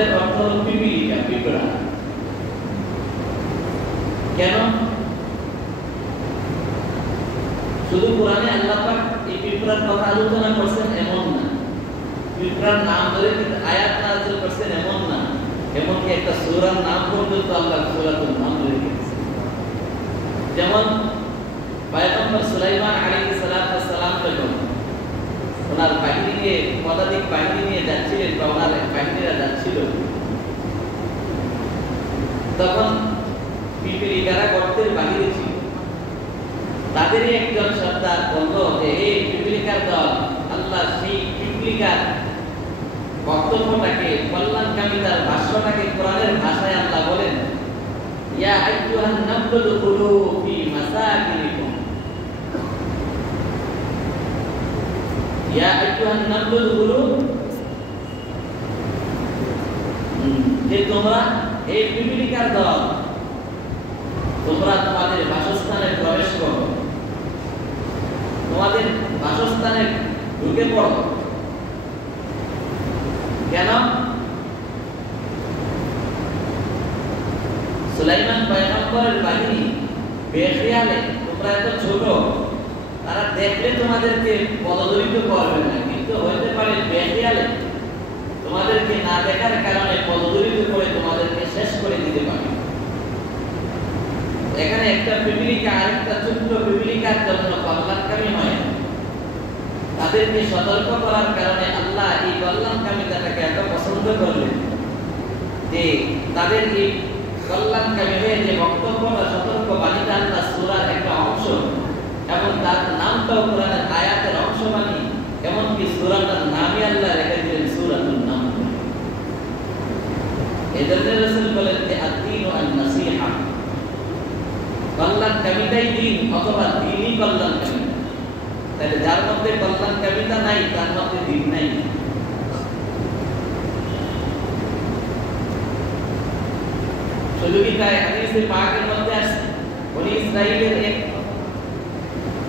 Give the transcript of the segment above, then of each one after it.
আসলে অর্থ হলো পিপিলিকা, পিঁপড়া। কেন? শুধু কোরআনে আল্লাহ পাক এই পিঁপড়ার কথা আলোচনা করছেন এমন না, পিঁপড়ার নাম ধরে আয়াত নাযিল করছেন এমন না, এমনকি একটা সূরার নাম পর্যন্ত আল্লাহ সূরাতুল নামল রেখেছেন। যেমন পয়গম্বর সুলাইমান আলাইহিস সালাম যখন ওনার বাহিনী নিয়ে পদাতিক বাহিনী নিয়ে যাচ্ছিলেন বা ওনার বাহিনীরা যাচ্ছিল, তখন পিপিলিকারা গর্তের বাহিরে ছিল। তাদেরই একজন সর্দার বলল যে এই পিপিলিকার দল, আল্লাহ সেই পিপিলিকার বক্তব্যটাকে, কল্যাণকামিতার ভাষ্যটাকে কোরআনের ভাষায় আল্লাহ বলেন, ইয়া আইয়ুহান নামলু দুখুলু ফি মাসাকিনিকুম, ইয়া আইয়ুহান নামলু দুখুলু, যে তোমরা এই পিপিলিকার দল, তোমরা তোমাদের বাসস্থানে প্রবেশ করো, তোমাদের বাসস্থানে ঢুকে পড়ো। কেন? সুলাইমান পয়গম্বরের বাহিনী বেখেয়ালে, তোমরা এত ছোট, তারা দেখলে তোমাদেরকে পদদলিত করবে না, কিন্তু হইতে পারে বেখেয়ালে তোমাদেরকে না দেখার কারণে পদদলিত করে তোমাদেরকে শেষ করে দিতে পারে। এখানে একটা পিপিলিকা আরেকটা ছোট্ট পিপিলিকার জন্য কল্যাণকামী হয়, তাদেরকে সতর্ক করার কারণে আল্লাহ এই কল্যাণকামিতাটাকে এত পছন্দ করলেন যে তাদের এই কল্যাণকামী হয়ে যে বক্তব্য বা সতর্ক বাণীটা আল্লাহ সূরার একটা অংশ এবং তার নামটাও কোরআনের আয়াতের অংশ বানিয়ে এমনকি সূরাটার নামই আল্লাহ রেখে দিলেন সূরাতুন নাম। এজন্য রাসূল বলেন যে আদ-দীনু আন-নাসীহা, কল্যাণকামিতাই দিন অথবা দিনই কল্যাণকামিতা। তাহলে যার মধ্যে কল্যাণকামিতা নাই তার মধ্যে দিন নাই। শুধু কি তাই? হাদিসে পাকের মধ্যে আছে বনি ইসরাইলের এক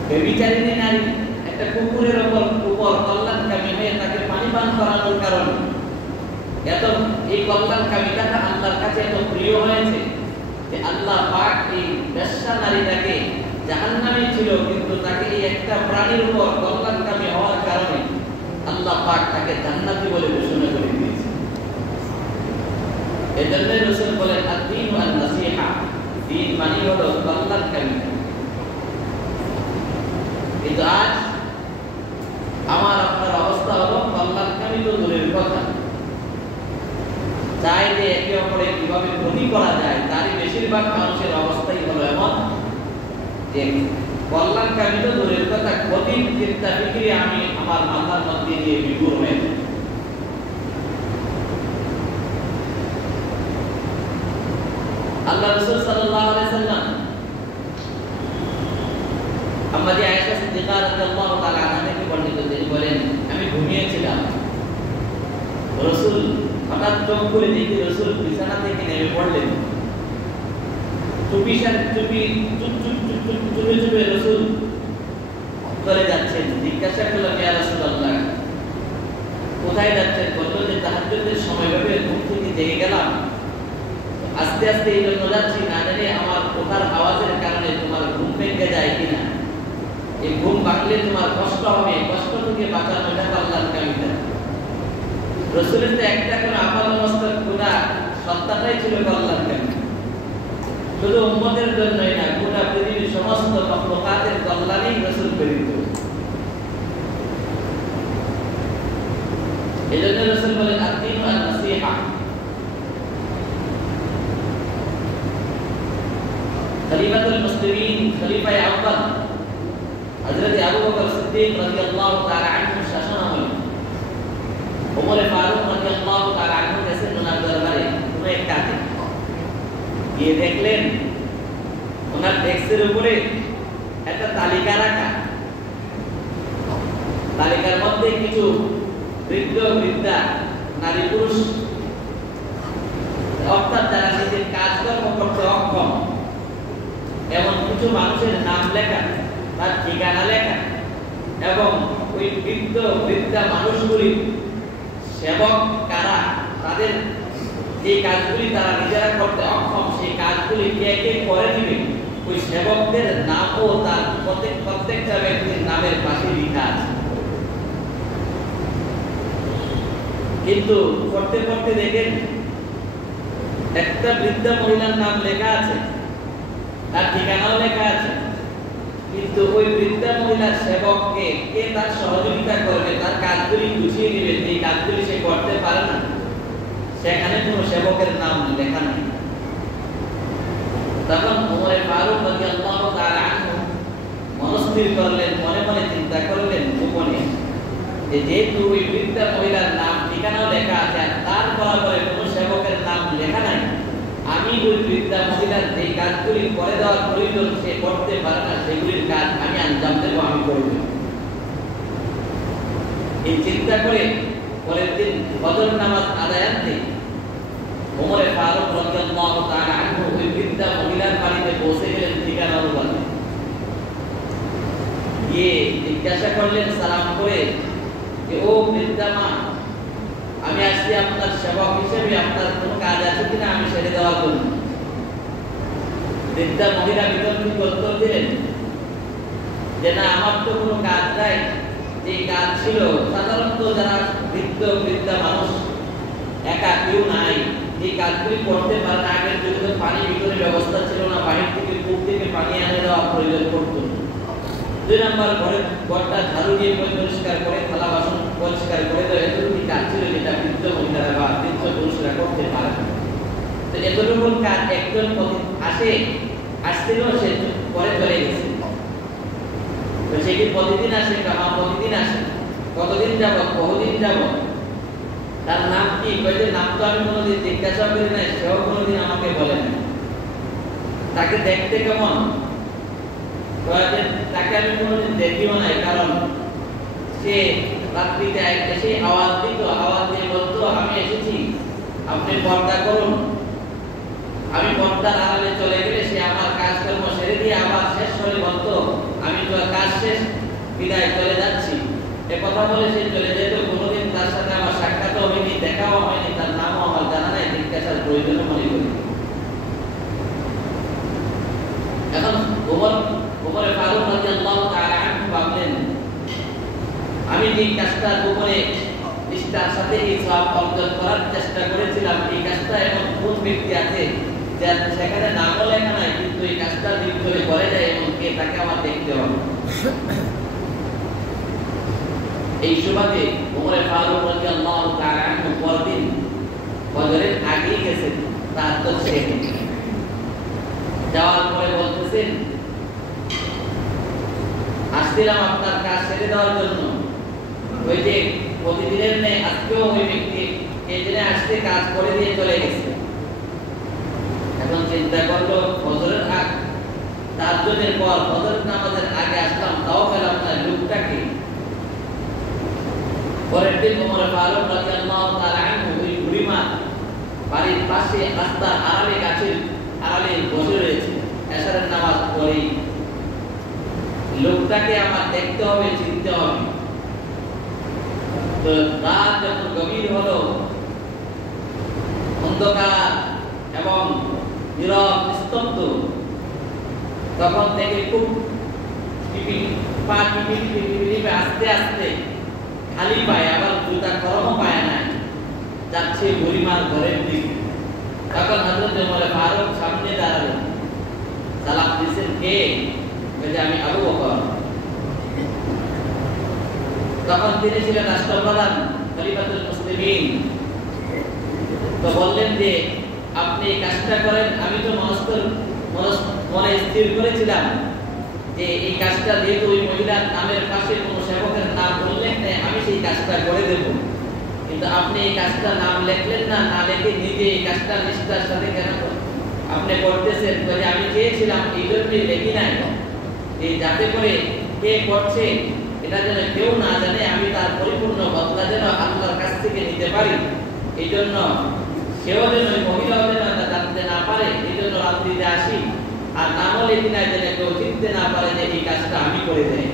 ব্যভিচারিণী নারী একটা কুকুরের উপর কল্যাণকামী হয়ে তাকে পানি পান করানোর কারণে এত এই কল্যাণকামিতাটা আল্লাহর কাছে এত প্রিয় হয়েছে যে আল্লাহ পাক এই বেশ্যা নারীটাকে জাহান্নামী ছিল, কিন্তু তাকে এই একটা প্রাণীর উপর কল্যাণকামী হওয়ার কারণে আল্লাহ পাক তাকে জান্নাতি বলে ঘোষণা করে দিয়েছে। এজন্য রাসূল বলেন আদ-দীনু আন-নাসীহা, দিন মানে হলো কল্যাণকামিতা। কিন্তু আজ আমার আপনার অবস্থা হলো কল্যাণকামী তো দূরের কথা, চাই যে একে অপরে কিভাবে ক্ষতি করা যায় তারই বেশিরভাগ মানুষের অবস্থাই হলো এমন যে কল্যাণকামী তো দূরের কথা, ক্ষতির চিন্তা ফিকিরে আমি আমার মাথার মধ্যে দিয়ে বিভোর হয়ে যাই। আল্লাহ রাসূল সাল্লাল্লাহু আলাইহি সাল্লাম আম্মা আয়েশা সিদ্দিকা রাদিয়াল্লাহু তাআলা আনহা থেকে বর্ণিত, তিনি বলেন আমি ঘুমিয়েছিলাম, রাসূল হঠাৎ চোখ খুলে দেখি রাসূল বিছানা থেকে নেমে পড়লেন, চুপি চুপি রাসূল চলে যাচ্ছেন। জিজ্ঞাসা করলাম ইয়া রাসূলুল্লাহ কোথায় যাচ্ছেন? বলল যে তাহাজ্জুদের সময় ভাবে ঘুম থেকে জেগে গেলাম, আস্তে আস্তে এই জন্য যাচ্ছি, না জানি আমার ওঠার আওয়াজের কারণে তোমার ঘুম ভেঙে যায় কিনা, এই ঘুম ভাঙলে তোমার কষ্ট হবে, কষ্ট থেকে বাঁচানো এটা কল্যাণকামিতা। রাসূলের তো একটা কোনো আপাদমস্তক গুনাহ সত্তাটাই ছিল কল্যাণকামী, শুধু উম্মতের জন্যই না, গোটা পৃথিবীর সমস্ত মাখলুকাতের কল্যাণেই রাসূল প্রেরিত। এজন্য রাসূল বলেন আদ-দীনু আন-নাসীহা। খলিফাতুল মুসলিমিন, খলিফা আউয়াল হযরত আবু বকর সিদ্দিক রাদিয়াল্লাহু তাআলা আনহু শাসনামলে ওমর ফারুক রাদিয়াল্লাহু তাআলা আনহু গেছেন ওনার দরবারে কোনো এক কাজে, গিয়ে দেখলেন ওনার ডেস্কের উপরে একটা তালিকা রাখা, তালিকার মধ্যে কিছু বৃদ্ধ বৃদ্ধা নারী পুরুষ অর্থাৎ যারা নিজের কাজকর্ম করতে অক্ষম এমন কিছু মানুষের নাম লেখা, তার ঠিকানা লেখা এবং ওই বৃদ্ধ বৃদ্ধা মানুষগুলি সেবক কারা, তাদের যে কাজগুলি তারা নিজেরা করতে অক্ষম সেই কাজগুলি কে কে করে দিবে ওই সেবকদের নামও তার প্রত্যেকটা ব্যক্তির নামের পাশে লেখা আছে। কিন্তু পড়তে পড়তে দেখেন একটা বৃদ্ধা মহিলার নাম লেখা আছে, তার ঠিকানাও লেখা আছে, কিন্তু ওই বৃদ্ধা মহিলার সেবককে কে তার সহযোগিতা করবে, তার কাজগুলি গুছিয়ে দিবে, এই কাজগুলি সে করতে পারে না, সেখানে কোনো সেবকের নাম লেখা নেই। তখন ওমর ফারুক রাদিয়াল্লাহু তাআলা আনহু মনস্থির করলেন, মনে মনে চিন্তা করলেন গোপনে, যে যেহেতু ওই বৃদ্ধা মহিলার নাম ঠিকানাও লেখা আছে আর তার বরাবরে কোনো সেবকের নাম লেখা নাই, আমি ওই বৃদ্ধা মহিলার যে কাজগুলি করে দেওয়ার প্রয়োজন সে করতে পারে না সেগুলির কাজ আমি আঞ্জাম দেব, আমি করব। এই চিন্তা করে পরের দিন ফজর নামাজ আদায়ান্তে ওমর ফারুক রাদিয়াল্লাহু তাআলা আনহু ওই বৃদ্ধা মহিলার বাড়িতে পৌঁছে গেলেন ঠিকানা অনুযায়ী। গিয়ে জিজ্ঞাসা করলেন সালাম করে যে ও বৃদ্ধা মা, আমি আসছি আপনার সেবক হিসেবে, আপনার কোনো কাজ আছে কিনা আমি সেরে দেওয়ার জন্য। বৃদ্ধা মহিলা বিতর্কিত উত্তর দিলেন যে না, আমার তো কোনো কাজ নাই, যে কাজ ছিল সাধারণত যারা বৃদ্ধা মানুষ একা কেউ নাই, এই কাজগুলি করতে পারে না। আগের যুগে তো পানি ভিতরে ব্যবস্থা ছিল না, বাহির থেকে কূপ থেকে পানি এনে দেওয়া প্রয়োজন পড়তো। 2 নম্বর ঘরটা ঝাড়ু দিয়ে পরিষ্কার করে থালা বাসন পরিষ্কার করে দেওয়া এতটুকু কাজ ছিল যেটা বৃদ্ধ মহিলারা বা বৃদ্ধ পুরুষরা করতে পারে না। তো এতটুকু কাজ একজন আসছিল, সে পরে চলে গেছে। তো সে কি প্রতিদিন আসে? প্রতিদিন আসে। কতদিন যাব? বহুদিন যাব। তার নাম কি? কয়েকদিন নাম তো আমি কোনোদিন জিজ্ঞাসা করি নাই, সেও কোনোদিন আমাকে বলে না। তাকে দেখতে কেমন? তাকে আমি কোনোদিন দেখিও নাই, কারণ সে রাত্রিতে এসে আওয়াজ দিত, আওয়াজ দিয়ে বলতো আমি এসেছি, আপনি পর্দা করুন। আমি পর্দার আড়ালে চলে গেলে সে আমার কাজকর্ম সেরে দিয়ে আবার শেষ করে বলতো আমি তো কাজ শেষ, বিদায় চলে যাচ্ছি। এ কথা বলে সে চলে যেত। কোনোদিন তার সাথে আমার সাক্ষাৎও হয়নি, দেখাও হয়নি, তার নামও আমার জানা নাই, জিজ্ঞাসার প্রয়োজনও মনে করি। এখন ওমর ফারুক রাদিয়াল্লাহু তাআলা আনহু ভাবলেন, আমি যে কাজটা গোপনে নিষ্ঠার সাথে এই সওয়াব অর্জন করার চেষ্টা করেছিলাম, এই কাজটা এমন কোন ব্যক্তি আছে যে সেখানে নামও লেখা নাই কিন্তু এই কাজটা নির্ভরে করে যায়, এবং কে তাকে আমার দেখতে হবে। এই সুবাদে ওমর ফারুক রাদিয়াল্লাহু তাআলা আনহু পরদিন ফজরের আগেই গেছেন তাহাজ্জুদ সেরে। যাওয়ার পরে বলতেছেন আসছিলাম আপনার কাজ সেরে দেওয়ার জন্য। ওই যে প্রতিদিনের নেই আজকেও ওই ব্যক্তি এই দিনে আসতে কাজ করে দিয়ে চলে গেছে। এখন চিন্তা করলো ফজরের আগ তাহাজ্জুদের পর ফজর নামাজের আগে আসলাম, তাও পেলাম না লোকটাকে। পরের দিন ওমর ফারুক রাদিয়াল্লাহু তাআলা আনহু ওই বুড়িমা বাড়ির পাশে রাস্তার আড়ালে গাছের আড়ালে বসে রয়েছে, এশারের নামাজ পড়ে। লোকটাকে আমার দেখতে হবে, চিনতে হবে। তো রাত যখন গভীর হলো, অন্ধকার এবং নীরব নিস্তব্ধ, তখন থেকে খুব আস্তে আস্তে খালি পায়ে, আবার জুতা খরমও পায় না, যাচ্ছে বুড়িমার ঘরের দিকে। তখন হযরত ওমর ফারুক সামনে দাঁড়ালেন, সালাম দিয়েছেন কে? বলে আমি আবু বকর। তখন তিনি ছিলেন রাষ্ট্রপ্রধান, খলিফাতুল মুসলিমিন। তো বললেন যে আপনি এই কাজটা করেন, আমি তো মনে স্থির করেছিলাম যে এই কাজটা যেহেতু ওই মহিলার নামের পাশে কোনো সেবকের নাম উল্লেখ নেই, আমি সেই কাজটা করে দেব। কিন্তু আপনি এই কাজটা নাম লিখলেন না, না লিখে নিজে এই কাজটা নিষ্ঠার সাথে কেন আপনি করতেছেন? বলে আমি চেয়েছিলাম এই জন্যই লিখি নাই, এই যাতে করে কে করছে এটা যেন কেউ না জানে, আমি তার পরিপূর্ণ বদলা যেন আল্লাহর কাছ থেকে নিতে পারি। এই জন্য সেও যেন ওই মহিলাও যেন জানতে না পারে, এই জন্য রাত্রিতে আসি, আর নামও লিখি নাই যেন কেউ চিনতে না পারে যে এই কাজটা আমি করে দেই।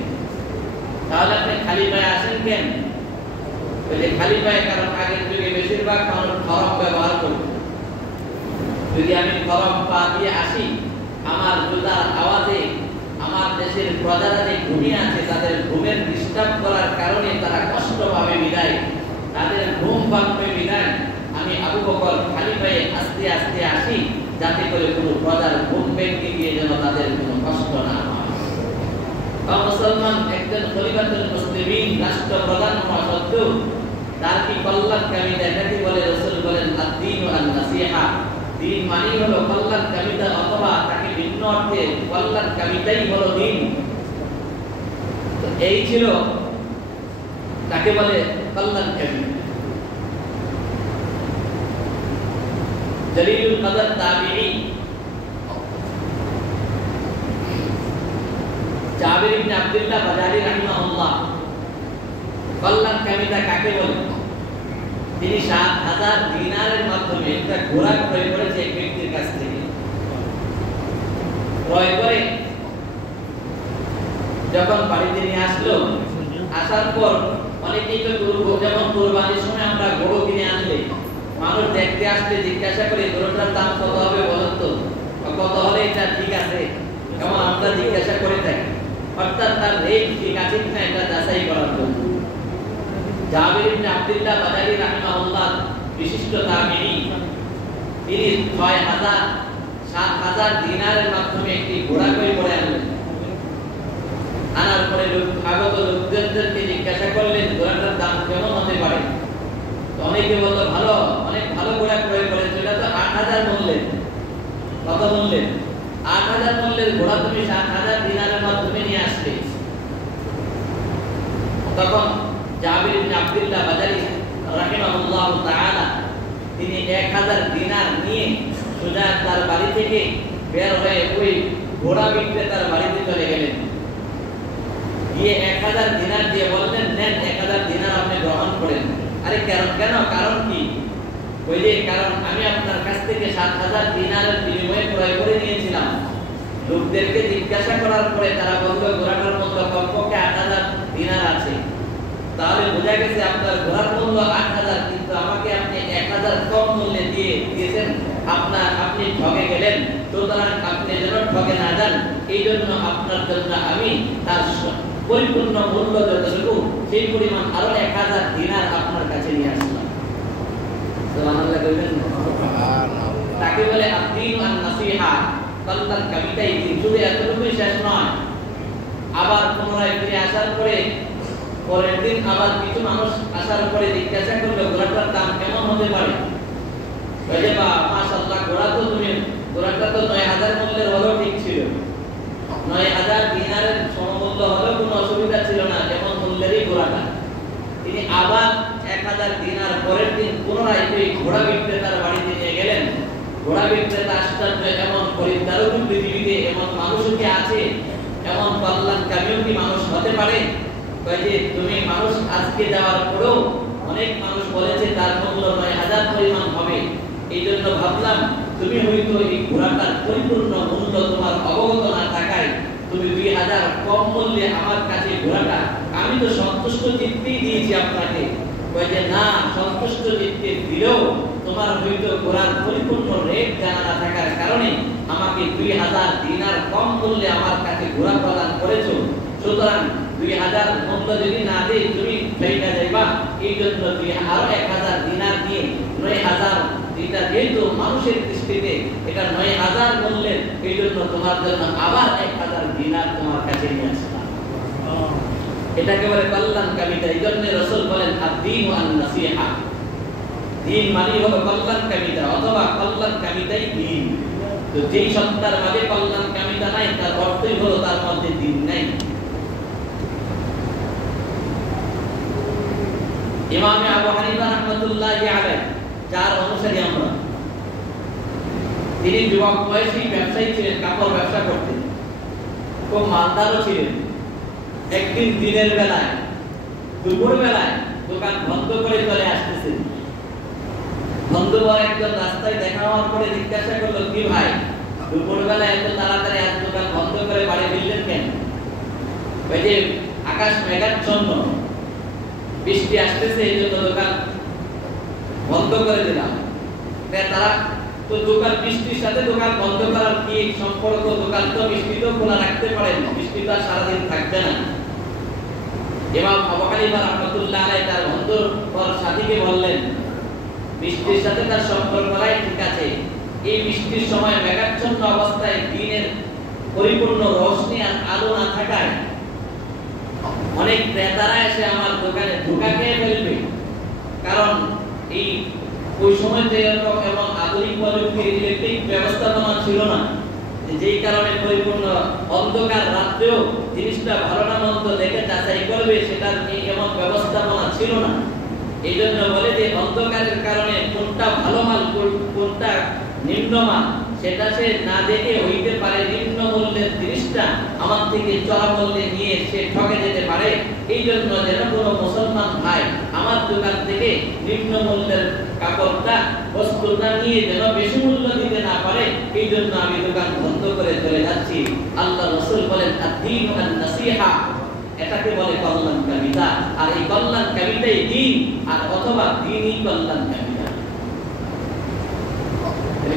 তাহলে আপনি খালি পায়ে আসেন কেন? ওই যে খালি পায়ে, কারণ আগের যুগে বেশিরভাগ মানুষ খড়ম ব্যবহার করত, যদি আমি গরম পা দিয়ে আসি, আমার জুতার আওয়াজে আমার দেশের প্রজারা যে ঘুমিয়ে আছে তাদের ঘুমের ডিস্টার্ব করার কারণে তারা কষ্ট পাবে বিদায়, তাদের ঘুম ভাঙবে বিদায়, আমি আবু বকর খালি পায়ে আস্তে আস্তে আসি, যাতে করে কোনো প্রজার ঘুম ভেঙে গিয়ে যেন তাদের কোনো কষ্ট না হয়। মুসলমান একজন খলিফাতুল মুসলিমিন রাষ্ট্রপ্রধান হওয়া সত্ত্বেও তার কি কল্যাণকামী দেখাতে বলে? রাসূল বলেন আদ-দীনু আন-নাসিহা, দিন মানে হলো কল্যাণকামিতা, অথবা তাকে ভিন্ন অর্থে কল্যাণকামিতাই হলো দিন। তো এই ছিল তাকে বলে কল্যাণকামী। জলিলুল কদর তাবিঈ জাবির ইবনে আব্দুল্লাহ বাজারি রাহিমাহুল্লাহ কল্যাণকামিতা কাকে বলে? তিনি ৭,০০০ দিনারের মাধ্যমে একটা ঘোড়া ক্রয় করেছে এক ব্যক্তির কাছ থেকে। ক্রয় করে যখন বাড়িতে নিয়ে আসলো, আসার পর অনেকেই তো যেমন কুরবানির সময় আমরা গরু কিনে আনলে মানুষ দেখতে আসলে জিজ্ঞাসা করে গরুটার দাম কত হবে বলেন তো, কত হলে এটা ঠিক আছে, এমন আমরা জিজ্ঞাসা করে থাকি, অর্থাৎ তার রেট ঠিক আছে কিনা এটা যাচাই করার জন্য। জাবির ইবনে আব্দুল্লাহ বাজারি রাহিমাহুল্লাহ বিশিষ্ট তাবিঈ, তিনি ৭,০০০ দিনারের মাধ্যমে একটি ঘোড়া ক্রয় করে আনলেন। আনার পরে আগত লোকজনদেরকে জিজ্ঞাসা করলেন ঘোড়াটার দাম কেমন হতে পারে? তো অনেকে বলল ভালো, অনেক ভালো ঘোড়া ক্রয় করেছে, এটা তো ৮,০০০ মূল্যের। কত মূল্যের? ৮,০০০ মূল্যের ঘোড়া তুমি ৭,০০০ দিনারের মাধ্যমে নিয়ে আসলে। তখন জাবির ইবনে আব্দুল্লাহ বাজারি রাহিমাহুল্লাহ তাআলা তিনি ১,০০০ দিনার নিয়ে সোজা তার বাড়ি থেকে বের হয়ে ওই ঘোড়া বিক্রেতার বাড়িতে চলে গেলেন। গিয়ে ১,০০০ দিনার দিয়ে বললেন, নেন ১,০০০ দিনার আপনি গ্রহণ করেন। আরে কেন? কারণ কি? ওই যে কারণ আমি আপনার কাছ থেকে ৭,০০০ দিনারের বিনিময়ে ক্রয় করে নিয়েছিলাম। লোকদেরকে জিজ্ঞাসা করার পরে তারা বলল ঘোড়াটার মূল্য কমপক্ষে ৮,০০০ দিনার আছে। তাহলে বোঝা গেছে আপনার ঘোড়ার মূল্য ৮,০০০, কিন্তু আমাকে আপনি ১,০০০ কম মূল্যে দিয়েছেন, আপনি ঠকে গেলেন। সুতরাং আপনি যেন ঠকে না যান, এই জন্য আপনার জন্য আমি তার পরিপূর্ণ মূল্য যতটুকু সেই পরিমাণ আরো ১,০০০ দিনার আপনার কাছে নিয়ে আসলাম। সুবহানাল্লাহ বলবেন। তাকে বলে আদ-দীনু আন-নাসিহা, কল্যাণকামিতাই দিন। শুধু এতটুকুই শেষ নয়, আবার পুনরায় ফিরে আসার পরে পরের দিন আবার কিছু মানুষ আসার পরে জিজ্ঞাসা করলো ঘোড়াটার দাম কেমন হতে পারে? বলে বা মাশাআল্লাহ, ঘোড়াটা তো ৯,০০০ মূল্যের হলেও ঠিক ছিল, ৯,০০০ দিনারের সমমূল্য হলেও কোনো অসুবিধা ছিল না, যেমন মূল্যেরই ঘোড়াটা। তিনি আবার ১,০০০ দিনার পরের দিন পুনরায় ওই ঘোড়া বিক্রেতার বাড়িতে নিয়ে গেলেন। ঘোড়া বিক্রেতা আশ্চর্য, এমন খরিদ্দারও কি পৃথিবীতে, এমন মানুষও কি আছে, এমন কল্যাণকামীও কি মানুষ হতে পারে? যে তুমি মানুষ আজকে যাওয়ার পরেও অনেক মানুষ বলেছে তার মূল্য ৯,০০০ পরিমাণ হবে, এই জন্য ভাবলাম তুমি হয়তো এই ঘোড়াটার পরিপূর্ণ মূল্য তোমার অবগত না থাকায় তুমি ২,০০০ কম মূল্যে আমার কাছে ঘোড়াটা, আমি তো সন্তুষ্ট চিত্তেই দিয়েছি আপনাকে। যে না, সন্তুষ্ট চিত্তে দিলেও তোমার হয়তো ঘোড়ার পরিপূর্ণ রেট জানা না থাকার কারণে আমাকে ২,০০০ দিনার কম মূল্যে আমার কাছে ঘোড়া প্রদান করেছো। সুতরাং ২,০০০ মূল্য যদি না দেই তুমি ফেইটা যাইবা, এই জন্য তুই আরো ১,০০০ দিনার দিয়ে ৯,০০০, এটা যেহেতু মানুষের দৃষ্টিতে এটা ৯,০০০ মূল্যের, এই জন্য তোমার জন্য আবার ১,০০০ দিনার তোমার কাছে নিয়ে আসলাম। এটাকে বলে কল্যাণকামিতা। এই জন্য রাসূল বলেন আদ-দীনু আন-নাসিহা, দিন মানে হলো কল্যাণকামিতা, অথবা কল্যাণকামিতাই দিন। তো যেই সত্তার মাঝে কল্যাণকামিতা নাই, তার অর্থই হলো তার মধ্যে দিন নাই। ইমাম আবু হানিফা রাহমাতুল্লাহি আলাইহি, যার অনুসারী আমরা, তিনি যুবক বয়সী ব্যবসায়ী ছিলেন, কাপড় ব্যবসা করতেন, খুব মালদারও ছিলেন। একদিন দিনের বেলায়, দুপুর বেলায় দোকান বন্ধ করে চলে আসতেছেন। বন্ধুবর একজন রাস্তায় দেখা হওয়ার পরে জিজ্ঞাসা করলো, কি ভাই দুপুর বেলায় এত তাড়াতাড়ি আজ দোকান বন্ধ করে বাড়ি ফিরলেন কেন? ওই যে আকাশ মেঘাচ্ছন্ন, বৃষ্টি আসতেছে, এই জন্য দোকান বন্ধ করে দিলাম। তারা তো দোকান বৃষ্টির সাথে দোকান বন্ধ করার কি সম্পর্ক? দোকান তো বৃষ্টি তো খোলা রাখতে পারেন, বৃষ্টি তো সারাদিন থাকবে না। ইমাম আবু হানিফা রাহমাতুল্লাহ আলাইহি তার বন্ধুর পর সাথীকে বললেন, বৃষ্টির সাথে তার সম্পর্ক নাই, ঠিক আছে, এই বৃষ্টির সময় মেঘাচ্ছন্ন অবস্থায় দিনের পরিপূর্ণ রোশনি আর আলো না থাকায় অনেক ক্রেতারা এসে আমার দোকানে ধোঁকা খেয়ে ফেলবে। কারণ এই ওই সময় যে এমন আধুনিক প্রযুক্তির ইলেকট্রিক ব্যবস্থাপনা ছিল না, যেই কারণে পরিপূর্ণ অন্ধকার রাত্রেও জিনিসটা ভালো না মন্দ দেখে যাচাই করবে, সেটার এমন ব্যবস্থাপনা ছিল না। এই জন্য বলে যে অন্ধকারের কারণে কোনটা ভালো মাল কোনটা নিম্নমান সেটা সে না দেখে হইতে পারে নিম্ন মূল্যের জিনিসটা আমার থেকে চড়া মূল্যে নিয়ে সে ঠকে যেতে পারে। এই জন্য যেন কোনো মুসলমান ভাই আমার দোকান থেকে নিম্ন মূল্যের কাপড়টা বস্তুটা নিয়ে যেন বেশি মূল্য দিতে না পারে, এই জন্য আমি দোকান বন্ধ করে চলে যাচ্ছি। আল্লাহ রাসূল বলেন আদ-দীন আন-নাসিহা, এটাকে বলে কল্যাণকামিতা। আর এই কল্যাণকামিতাই দ্বীন, আর অথবা দ্বীনই কল্যাণকামিতা।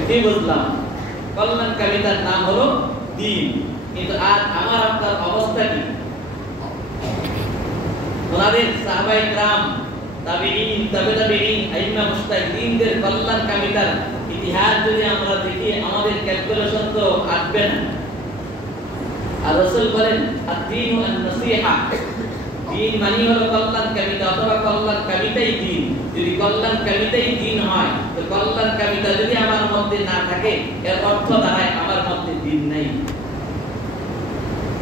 কি বুঝলাম? কল্যাণকামিতার নাম হলো দ্বীন। কিন্তু আজ আমার আপনার অবস্থা কি? ওনাদের সাহাবায়ে কেরাম, তাবেঈন, তাবেঈন, আইম্মা মুজতাহিদিনদের কল্যাণকামিতার ইতিহাস যদি আমরা দেখি, আমাদের ক্যালকুলেশন তো আসবে না। আর রাসূল বলেন আদ-দীনু আন-নাসিহা, দ্বীন মানে হলো কল্যাণকামিতা অথবা কল্যাণকামিতাই দ্বীন। যদি কল্যাণকামিতাই দ্বীন হয়, তো কল্যাণকামিতা যদি আমার মধ্যে না থাকে, এর অর্থ দাঁড়ায় আমার মধ্যে দ্বীন নাই।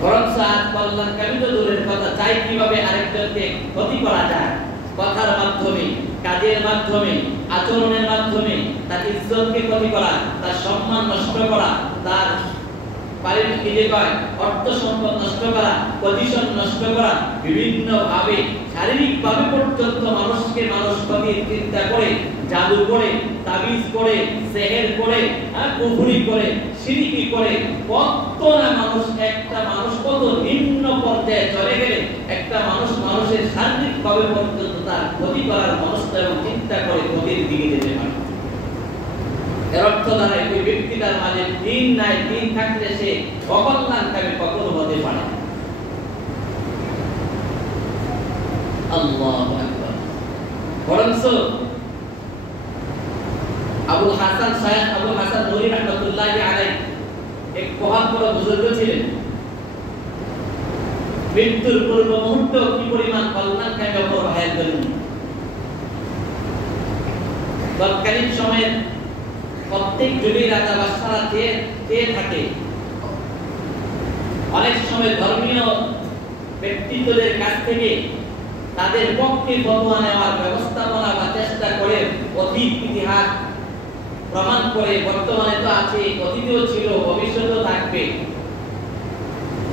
বরং আজ কল্যাণকামিতা দূরের কথা, চাই কিভাবে আরেকজনকে ক্ষতি করা যায়, কথার মাধ্যমে, কাজের মাধ্যমে, আচরণের মাধ্যমে তার ইজ্জতকে ক্ষতি করা, তার সম্মান নষ্ট করা, তার অর্থ সম্পদ নষ্ট করা, পজিশন নষ্ট করা, বিভিন্ন ভাবে শারীরিক ভাবে পর্যন্ত মানুষকে মানুষ ক্ষতির চিন্তা করে, জাদু করে, তাবিজ করে, সেহের করে, কুফরি করে, শিরকি করে, কত না মানুষ, একটা মানুষ কত নিম্ন পর্যায়ে চলে গেলে একটা মানুষ মানুষের শারীরিক ভাবে পর্যন্ত তার ক্ষতি করার মনস্থ এবং চিন্তা করে ক্ষতির দিকে যেতে পারে। এর অর্থ দাঁড়ায় ওই ব্যক্তিটার মাঝে দ্বীন নাই, দ্বীন থাকলে সে অকল্যাণকামী কখনো হতে পারে না। আল্লাহু আকবার। বরঞ্চ আবুল হাসান শায়খ আবুল হাসান নুরি রাহমাতুল্লাহি আলাইহি এক বহুত বড় বুজুর্গ ছিলেন। মৃত্যুর পূর্ব মুহূর্ত কি পরিমাণ কল্যাণকামী অপর ভাইয়ের জন্য। তৎকালীন সময়ের প্রত্যেক যুগেই রাজা বাদশাহরা চেয়ে থাকে অনেক সময় ধর্মীয় ব্যক্তিত্বদের কাছ থেকে তাদের পক্ষে ফতোয়া নেওয়ার ব্যবস্থাপনা বা চেষ্টা করে, অতীত ইতিহাস প্রমাণ করে, বর্তমানে তো আছে, অতীতেও ছিল, ভবিষ্যতেও থাকবে।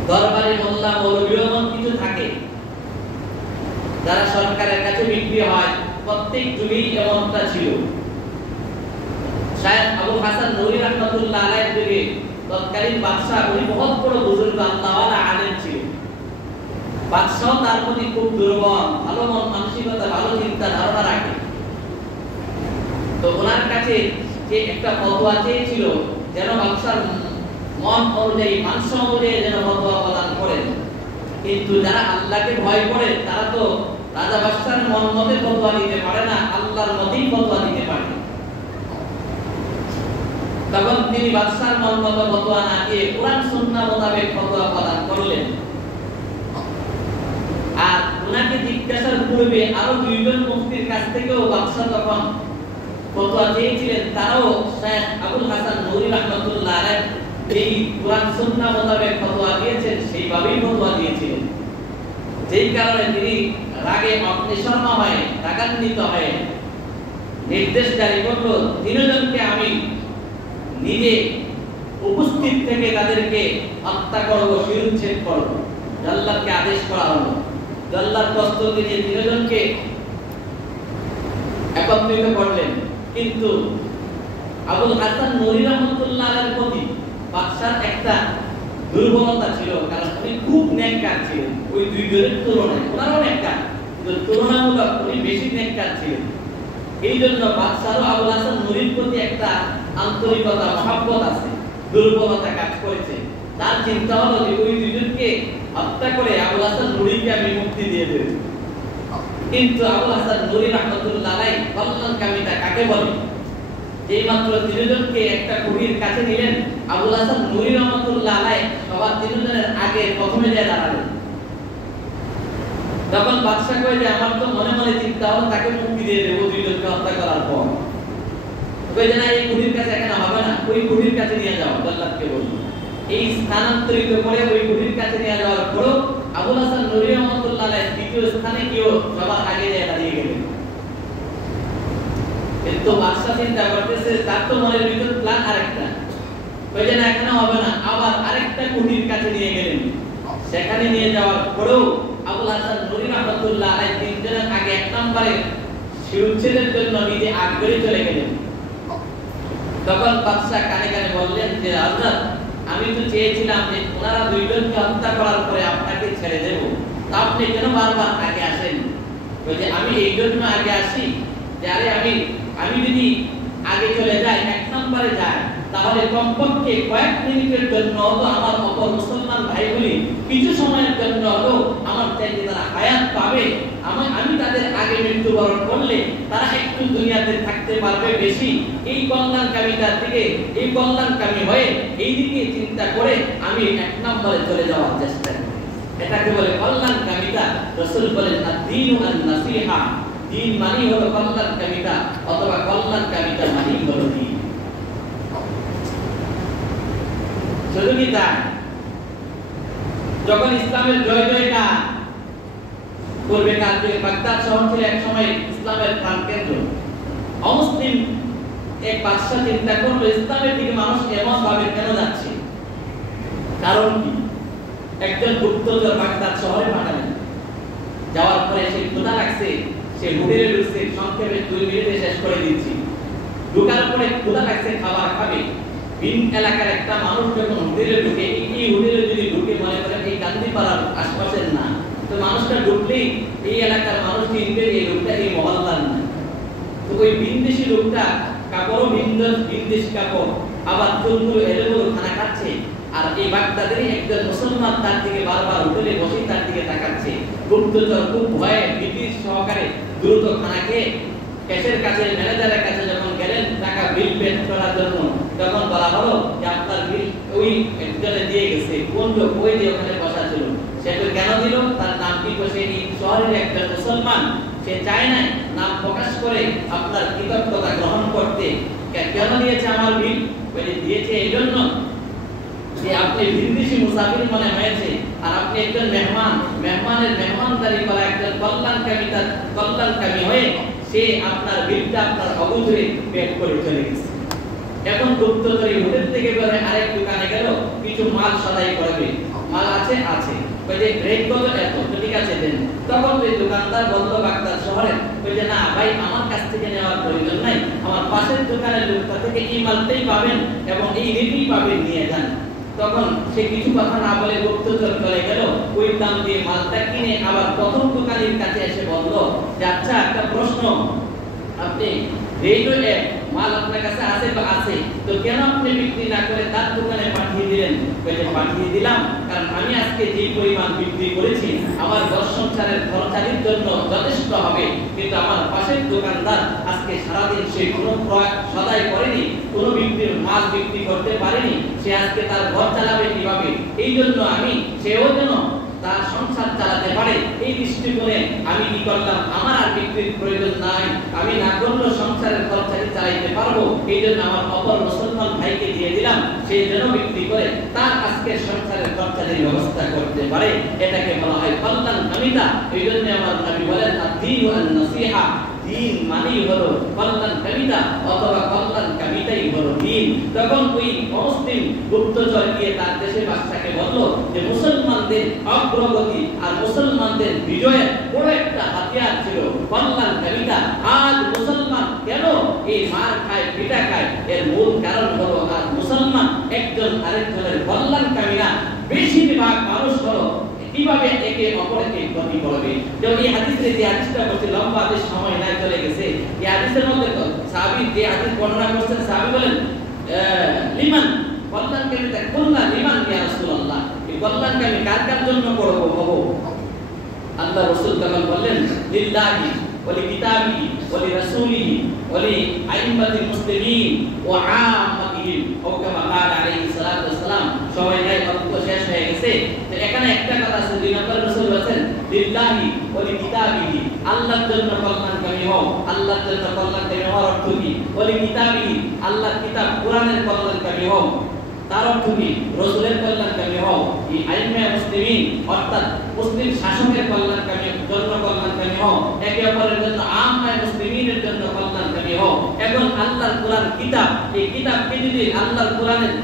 দরবারে মোল্লা মৌলভী এমন কিছু থাকে যারা সরকারের কাছে বিক্রি হয়, প্রত্যেক যুগেই এমনটা ছিল। শায়খ আবু হাসান নুরি রাহমাতুল্লাহ আলাইহির যুগে তৎকালীন বাদশা, উনি বহুত বড় বুজুর্গ আল্লাহওয়ালা আলেম ছিলেন। বাদশাও তার প্রতি খুব দুর্বল, ভালো মন মানসিকতা, ভালো চিন্তা ধারণা রাখে। তো ওনার কাছে যে একটা ফতোয়া চেয়েছিল, যেন বাদশার মন অনুযায়ী, মাংস অনুযায়ী যেন ফতোয়া প্রদান করেন। কিন্তু যারা আল্লাহকে ভয় করে তারা তো রাজা বাদশার মন মতে ফতোয়া দিতে পারে না, আল্লাহর মতেই ফতোয়া দিতে পারে। তখন তিনি বাদশার মন মতো ফতোয়া না দিয়ে কোরআন সুন্নাহ মোতাবেক ফতোয়া প্রদান করলেন। আর ওনাকে জিজ্ঞাসার পূর্বে আরো দুইজন মুফতির কাছ থেকেও বাদশা তখন ফতোয়া চেয়েছিলেন, তারাও শায়খ আবুল হাসান নুরি রাহমাতুল্লাহ আলাইহি এই কোরআন সুন্নাহ মোতাবেক ফতোয়া দিয়েছেন, সেইভাবেই ফতোয়া দিয়েছিলেন। যেই কারণে তিনি রাগে অগ্নিশর্মা হয়ে, রাগান্বিত হয়ে নির্দেশ জারি করল, তিনজনকে আমি নিজে উপস্থিত থেকে তাদেরকে হত্যা করব, শিরুচ্ছেদ করব। আল্লাহকে আদেশ করা হলো। আল্লাহর প্রস্তুতি নিয়ে তিনজনকে একত্রিত করলেন। কিন্তু আবুল হাসান নুরি রাহমাতুল্লাহ আলাইহির প্রতি বাদশার একটা দুর্বলতা ছিল, কারণ উনি খুব নেককার ছিলেন। ওই দুইজনের তুলনায় ওনারও নেককার, কিন্তু তুলনামূলক উনি বেশি নেককার ছিলেন। এই জন্য বাদশারও আবুল হাসান নুরির প্রতি একটা আন্তরিকতা মহব্বত আছে, দুর্বলতা কাজ করেছে। তার চিন্তা হলো যে ওই দুজনকে হত্যা করে আবুল হাসান নুরীকে আমি মুক্তি দিয়ে দেব। কিন্তু আবুল হাসান নুরী রাহমাতুল্লাহ আলাইহি কল্যাণকামিতা কাকে বলে? যেই মাত্র তিনজনকে একটা কুড়ির কাছে নিলেন, আবুল হাসান নুরী রাহমাতুল্লাহ আলাইহি সবার তিনজনের আগে প্রথমে যায় দাঁড়ালেন। তখন বাদশা কয় যে আমার তো মনে মনে চিন্তা হলো তাকে মুক্তি দিয়ে দেবো দুইজনকে হত্যা করার পর। কয় যে না, এই কুড়ির কাছে এখানে হবে না, ওই কুড়ির কাছে নিয়ে যাও, জল্লাদকে বলল। এই স্থানান্তরিত করে ওই কুড়ির কাছে নিয়ে যাওয়ার পরও আবুল হাসান নুরী রাহমাতুল্লাহ আলাইহি দ্বিতীয় স্থানে গিয়ে সবার আগে যায় দাঁড়িয়ে গেলেন। কিন্তু বাদশা চিন্তা করতেছে, তার তো মনের ভিতর প্ল্যান আরেকটা। কয় যে না, এখানে হবে না, আবার আরেকটা কুড়ির কাছে নিয়ে গেলেন। সেখানে নিয়ে যাওয়ার পরেও আবুল হাসান নুরী রাহমাতুল্লাহ আলাইহি তিনজনের আগে এক নম্বরে শিরোচ্ছেদের জন্য নিজে আগ্রহী চলে গেলেন। তখন বাদশা কানে কানে বললেন যে হযরত, আমি তো চেয়েছিলাম যে ওনারা দুইজনকে হত্যা করার পরে আপনাকে ছেড়ে দেব, তা আপনি কেন বারবার আগে আসেন? বলছে আমি এই জন্য আগে আসি যে আরে আমি যদি আগে চলে যাই, এক নম্বরে যাই, তাহলে কমপক্ষে কয়েক মিনিটের জন্য তো আমার অপর মুসলমান ভাইগুলি কিছু সময়ের জন্য হলো আমার চাইতে তারা হায়াত পাবে। আমি তাদের আগে মৃত্যুবরণ করলে তারা একটু দুনিয়াতে থাকতে পারবে বেশি। এই কল্যাণকামিতার দিকে, এই কল্যাণকামী হয়ে এই দিকে চিন্তা করে আমি এক নম্বরে চলে যাওয়ার চেষ্টা করি। এটাকে বলে কল্যাণকামিতা। রাসূল বলেন আদ-দীনু আন-নাসিহা, দ্বীন মানে হলো কল্যাণকামিতা, অথবা কল্যাণকামিতা মানে হলো দ্বীন। শুধু কি তাই? যখন ইসলামের জয় জয়গান পূর্বেকার যুগে বাগদাদ শহর ছিল এক সময় ইসলামের প্রাণকেন্দ্র। অমুসলিম এক বাদশা চিন্তা করলো ইসলামের দিকে মানুষ এমন ভাবে কেন যাচ্ছে, কারণ কি? একজন গুপ্তচর বাগদাদ শহরে পাঠালেন। যাওয়ার পরে সে ক্ষুধা লাগছে, সে হোটেলে ঢুকছে, সংক্ষেপে 2 মিনিটে শেষ করে দিচ্ছি। ঢোকার পরে ক্ষুধা লাগছে, খাবার খাবে। ভিন এলাকার একটা মানুষ যখন হোটেলে ঢুকে, এই হোটেলে যদি ঢুকে মনে করেন এই গান্ধীপাড়ার আশপাশের না, তো মানুষটা ঢুকলেই এই এলাকার মানুষ চিনবে এই লোকটা এই মহল্লার না। তো ওই ভিনদেশি লোকটা কাপড়ও ভিনদেশি কাপড়, আবার চুলগুলো এলোমেলো খানা খাচ্ছে, আর এই বাগদাদেরই একজন মুসলমান তার দিকে বারবার হোটেলে বসে তার দিকে তাকাচ্ছে। গুপ্তচর খুব ভয়ে ভীতির সহকারে দ্রুত খানা খেয়ে ক্যাশের কাছে, ম্যানেজারের কাছে যখন গেলেন টাকা বিল পে করার জন্য, তখন বলা হলো যে আপনার বিল ওই একজনে দিয়ে গেছে। কোন লোক? ওই যে ওখানে বসা ছিল। সে তো কেন দিল? তার নাম কি? সে এই শহরের একজন মুসলমান, সে চায় না নাম প্রকাশ করে আপনার কৃতজ্ঞতা গ্রহণ করতে। কেন দিয়েছে আমার বিল? বলে দিয়েছে এই জন্য যে আপনি বিদেশি মুসাফির মনে হয়েছে, আর আপনি একজন মেহমান, মেহমানের মেহমানদারি করা একজন কল্যাণকামী হয়ে সে আপনার বিলটা আপনার অবুঝে বের করে চলে গেছে। এখন গুপ্তচর হোটেল থেকে বের আরেক দোকানে গেল, কিছু মাল সদাই করবে। মাল আছে? আছে। ওই যে রেট কত? এত। ঠিক আছে দেন। তখন ওই দোকানদার বলল বাগদাদ শহরে, ওই যে না ভাই, আমার কাছ থেকে নেওয়ার প্রয়োজন নাই, আমার পাশের দোকানের লোকটা থেকে এই মালটাই পাবেন এবং এই রেটই পাবেন, নিয়ে যান। তখন সে কিছু কথা না বলে গুপ্তচর চলে গেল, ওই দাম দিয়ে মালটা কিনে আবার প্রথম দোকানের কাছে এসে বলল যে আচ্ছা, একটা প্রশ্ন, আপনি রেটে মাল আপনার কাছে আছে বা আছে, তো কেন আপনি বিক্রি না করে তার দোকানে পাঠিয়ে দিলেন? বলে পাঠিয়ে দিলাম কারণ আমি আজকে যে পরিমাণ বিক্রি করেছি আমার ঘর সংসারের খরচারির জন্য যথেষ্ট হবে, কিন্তু আমার পাশের দোকানদার আজকে সারাদিন সে কোনো সদাই করেনি, কোনো বিক্রির মাল বিক্রি করতে পারেনি, সে আজকে তার ঘর চালাবে কিভাবে? এই জন্য আমি সেও যেন তার সংসার চালাতে পারে, এই দৃষ্টিকোণে আমি কি করলাম, আমার আর বিক্রির প্রয়োজন নাই, আমি না করলেও সংসারের খরচাটি চালাইতে পারবো, এই জন্য আমার অপর মুসলমান ভাইকে দিয়ে দিলাম, সে যেন বিক্রি করে তার আজকে সংসারের খরচাটির ব্যবস্থা করতে পারে। এটাকে বলা হয় কল্যাণকামিতা। এই জন্য আমার নবী বলেন আদ-দীনু আন-নাসিহা, দ্বীন মানেই হলো কল্যাণকামিতা, অথবা কল্যাণকামিতাই হলো দ্বীন। তখন ওই মুসলিম গুপ্তচর গিয়ে তার দেশের বাদশাকে বলল যে মুসলমানদের অগ্রগতি আর মুসলমানদের বিজয়ের বড় একটা হাতিয়ার ছিল কল্যাণকামিতা। আজ মুসলমান কেন এই মার খায়, পিটা খায়, এর মূল কারণ হলো আজ মুসলমান একজন আরেকজনের কল্যাণকামী না। বেশিরভাগ মানুষ হলো কিভাবে একে অপরকে ক্ষতি করবে। যেমন এই হাদিসে যে হাদিসটা বলছে, লম্বা হাদিস, সময় নাই চলে গেছে। এই হাদিসের মধ্যে সাহাবী যে হাদিস বর্ণনা করছেন, সাহাবী বলেন লিমান কল্যাণকামিতা কুল্লা লিমান ইয়া রাসূলুল্লাহ, এই কল্যাণকে আমি কার কার জন্য করব হব? আল্লাহ রাসূল তখন বললেন লিল্লাহি ওয়া লিকিতাবিহি ওয়া লিরাসূলিহি ওয়া লিআইম্মাতিল মুসলিমিন ওয়া আম্মাতিহিম ও কামা ক্বালা আলাইহিস সালাতু ওয়াস সালাম। সবাই নাই বক্তব্য শেষ হয়ে গেছে, তো এখানে একটা কথা আছে, দুই নম্বর রাসূল বলেন লিল্লাহি ওয়া লিকিতাবিহি, আল্লাহর জন্য কল্যাণকামী হও। আল্লাহর জন্য কল্যাণকামী হওয়ার অর্থ কি? ওয়া লিকিতাবিহি, আল্লাহর কিতাব কোরআনের কল্যাণকামী হও। তার অর্থ কি? রাসূলের কল্যাণকামী হও। এই আইম্মা মুসলিমিন অর্থাৎ মুসলিম শাসকের কল্যাণকামী জন্য কল্যাণকামী হও। একে অপরের জন্য আম্মা মুসলিমিনের জন্য কল্যাণকামী হও। এখন আল্লাহর কোরআন কিতাব, এই কিতাবকে যদি আল্লাহর কোরআনের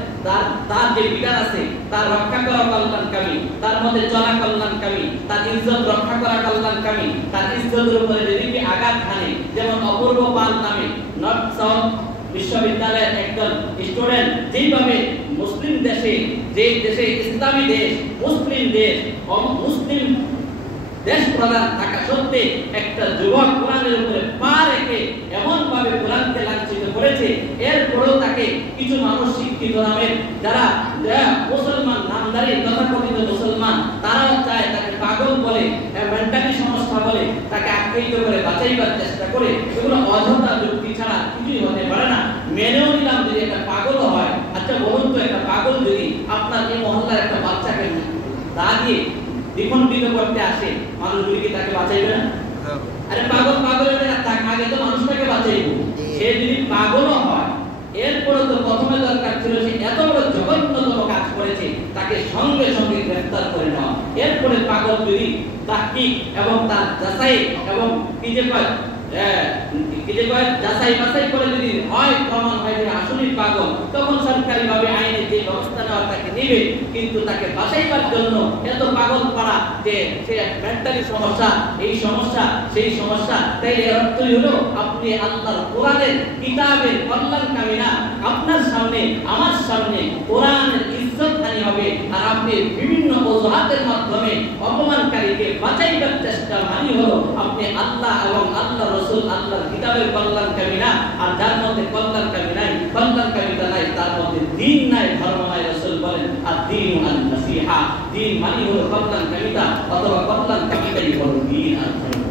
তার যে বিধান আছে তার রক্ষা করা কল্যাণকামী, তার মধ্যে চলা কল্যাণকামী, তার ইজ্জত রক্ষা করা কল্যাণকামী, তার ইজ্জতের উপরে যদি আঘাত হানে, যেমন অপূর্ব পাল নামে নর্থ সাউথ বিশ্ববিদ্যালয়ের একজন স্টুডেন্ট যেইভাবে মুসলিম দেশে, যে দেশে ইসলামী দেশ, মুসলিম দেশ, মুসলিম দেশ প্রধান থাকা সত্ত্বে একটা যুবক কোরআনের উপরে পা রেখে এমন ভাবে কোরআনকে লাঞ্ছিত করেছে, এরপরেও তাকে কিছু মানুষ শিক্ষিত নামের যারা মুসলমান নামধারী তথাকথিত মুসলমান, তারাও চায় তাকে পাগল বলে, মেন্টালি সমস্যা বলে, তাকে আখ্যায়িত করে বাঁচাইবার চেষ্টা করে। এগুলো অযথা যুক্তি ছাড়া কিছুই হতে পারে না। মেনেও নিলাম যদি একটা পাগল হয়, আচ্ছা বলুন তো, একটা পাগল যদি আপনার এই মহল্লার একটা বাচ্চাকে দা দিয়ে দ্বিখণ্ডিত করতে আসে, মানুষগুলি কি তাকে বাঁচাইবে না? আরে পাগল পাগলের আগে তো মানুষটাকে বাঁচাইব। সে যদি পাগলও হয়, এরপরে তো প্রথমে দরকার ছিল সে এত বড় জঘন্যতম কাজ করেছে, তাকে সঙ্গে সঙ্গে গ্রেফতার করে নেওয়া। এরপরে পাগল যদি তাহকিক এবং তার যাচাই এবং কি যে যাচাই বাছাই করে যদি হয় প্রমাণ হয় যে আসলেই পাগল, তখন সরকারিভাবে আইনে যে ব্যবস্থা নেওয়া তাকে নেবে। কিন্তু তাকে বাছাইবার জন্য এত পাগল পাড়া যে সে মেন্টালি সমস্যা, এই সমস্যা সেই সমস্যা, তাই এর অর্থই হলো আপনি আল্লাহর কোরআনের কিতাবের কল্যাণকামী না। আপনার সামনে আমার সামনে কোরআনের ইজ্জতহানি হবে, আর আপনি বিভিন্ন অজুহাতের মাধ্যমে অপমানকারীকে বাঁচাইবার চেষ্টা মানে হলো আপনি আল্লাহ এবং আল্লাহ রাসূল আল্লাহর কিতাবের কল্যাণকামী না। আর যার মধ্যে কল্যাণকামী নাই, কল্যাণকামিতা নাই, তার মধ্যে দ্বীন নাই, ধর্ম নাই। রাসূল বলেন আর দ্বীন আন নাসিহা, দ্বীন মানে হলো কল্যাণকামিতা অথবা কল্যাণকামিতাই হলো দ্বীন আর ধর্ম।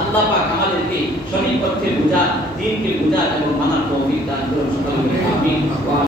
আল্লাহ পাক আমাদেরকে সঠিক পথে বুঝা, দ্বীনকে বুঝা এবং মানার তৌফিক দান করুন। সকলকে আমিন।